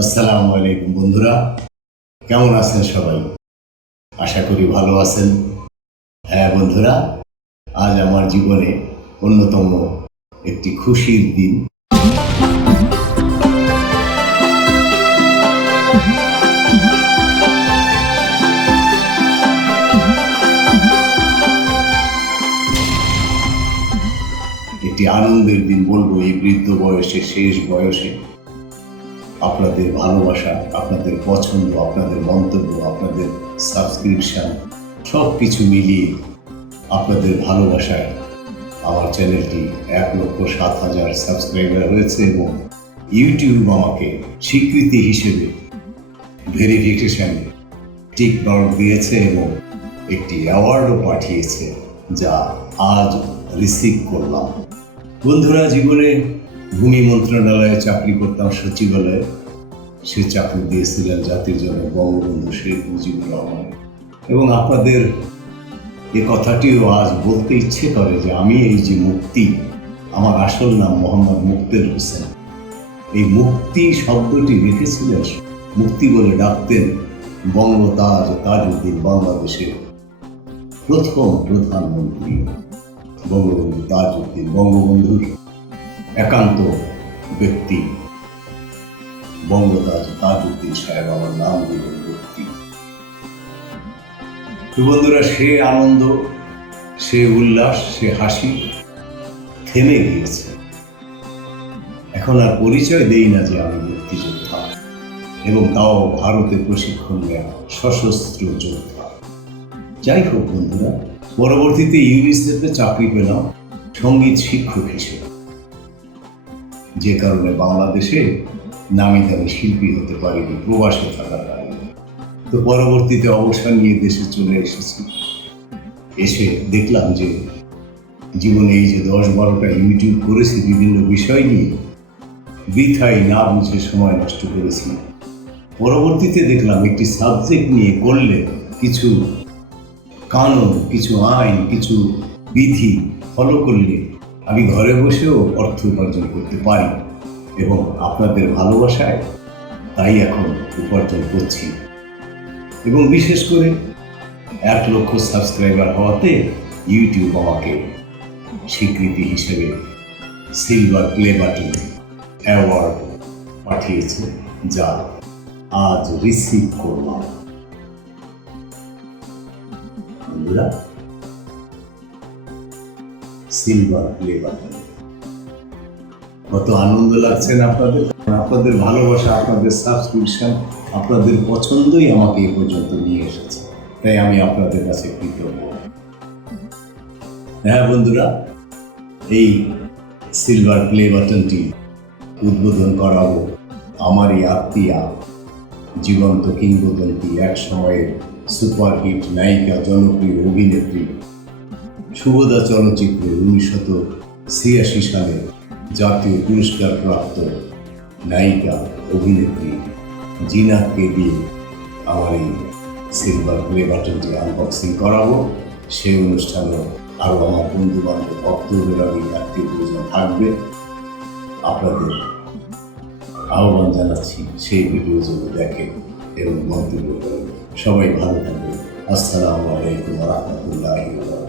আসসালামু আলাইকুম বন্ধুরা, কেমন আছেন সবাই? আশা করি ভালো আছেন। হ্যাঁ বন্ধুরা, আজ আমার জীবনে অন্যতম একটি খুশির দিন। একটি আনন্দের দিন বলবো। এই বৃদ্ধ বয়সে, শেষ বয়সে আপনাদের ভালোবাসা, আপনাদের পছন্দ, আপনাদের মন্তব্য, আপনাদের সাবস্ক্রিপশন সব কিছু মিলিয়ে আপনাদের ভালোবাসায় আমার চ্যানেলটি 1,07,000 সাবস্ক্রাইবার হয়েছে এবং ইউটিউব আমাকে স্বীকৃতি হিসেবে ভেরিফিকেশন টিক মার্ক দিয়েছে এবং একটি অ্যাওয়ার্ডও পাঠিয়েছে, যা আজ রিসিভ করলাম। বন্ধুরা, জীবনে ভূমি মন্ত্রণালয়ে চাকরি করতাম, সচিবালয়ে। সে চাকরি দিয়েছিলেন জাতির জনক বঙ্গবন্ধু শেখ মুজিবুর রহমান। এবং আপনাদের এ কথাটিও আজ বলতে ইচ্ছে করে যে আমি এই যে মুক্তি, আমার আসল নাম মোহাম্মদ মুক্তের হোসেন। এই মুক্তি শব্দটি রেখেছিলেন, মুক্তি বলে ডাকতেন বঙ্গতাজ তাজউদ্দিন, বাংলাদেশের প্রথম প্রধানমন্ত্রী বঙ্গবন্ধু তাজউদ্দিন, বঙ্গবন্ধুর একান্ত ব্যক্তি বঙ্গতাজ তাজউদ্দিন সাহেব আমার নাম দিলেন মুক্তি। তো বন্ধুরা, সে আনন্দ, সে উল্লাস, সে হাসি থেমে গিয়েছে। এখন আর পরিচয় দেই না যে আমি মুক্তিযোদ্ধা, এবং তাও ভারতে প্রশিক্ষণ নেওয়া সশস্ত্র যোদ্ধা। যাই হোক বন্ধুরা, পরবর্তীতে ইউনিসেফে চাকরি পেলাম সঙ্গীত শিক্ষক হিসেবে, যে কারণে বাংলাদেশে নামি দামি শিল্পী হতে পারিনি প্রবাসে থাকার কারণে। তো পরবর্তীতে অবসর নিয়ে দেশে চলে এসেছি। এসে দেখলাম যে জীবনে এই যে 10-12টা ইউটিউব করেছি বিভিন্ন বিষয় নিয়ে, বৃথাই না বুঝে সময় নষ্ট করেছি। পরবর্তীতে দেখলাম একটি সাবজেক্ট নিয়ে করলে কিছু কানুন, কিছু আইন, কিছু বিধি ফলো করলে আমি ঘরে বসেও অর্থ উপার্জন করতে পারি, এবং আপনাদের ভালোবাসায় তাই এখন উপার্জন করছি। এবং বিশেষ করে 1 লক্ষ সাবস্ক্রাইবার হওয়াতে ইউটিউব আমাকে স্বীকৃতি হিসেবে সিলভার প্লে বাটন অ্যাওয়ার্ড পাঠিয়েছে, যা আজ রিসিভ করলাম। বন্ধুরা, সিলভার প্লে বাটন, কত আনন্দ লাগছে না আপনাদের? আপনাদের ভালোবাসা, আপনাদের সাবস্ক্রিপশন, আপনাদের পছন্দই আমাকে এ পর্যন্ত নিয়ে এসেছে, তাই আমি আপনাদের কাছে কৃতজ্ঞ। হ্যাঁ বন্ধুরা, এই সিলভার প্লে বাটনটি উদ্বোধন করাবো আমারই আত্মীয়া, জীবন্ত কিংবদন্তি, এক সময়ের সুপারহিট নায়িকা, জনপ্রিয় অভিনেত্রী, শুভদা চলচ্চিত্রে 1986 সালে জাতীয় পুরস্কার প্রাপ্ত নায়িকা অভিনেত্রী জিনাতকে দিয়ে আমার এই সিলভার প্লে বাটনটি আনবক্সিং করাবো। সেই অনুষ্ঠানে আরও আমার বন্ধু বান্ধব, ভক্তদের, আত্মীয় পরিজন থাকবে। আপনাদের আহ্বান জানাচ্ছি সেই ভিডিও যেন দেখেন এবং মন্তব্য করেন। সবাই ভালো থাকবেন। আসসালামু আলাইকুম ওয়া রাহমাতুল্লাহি ওয়া বারাকাতুহু।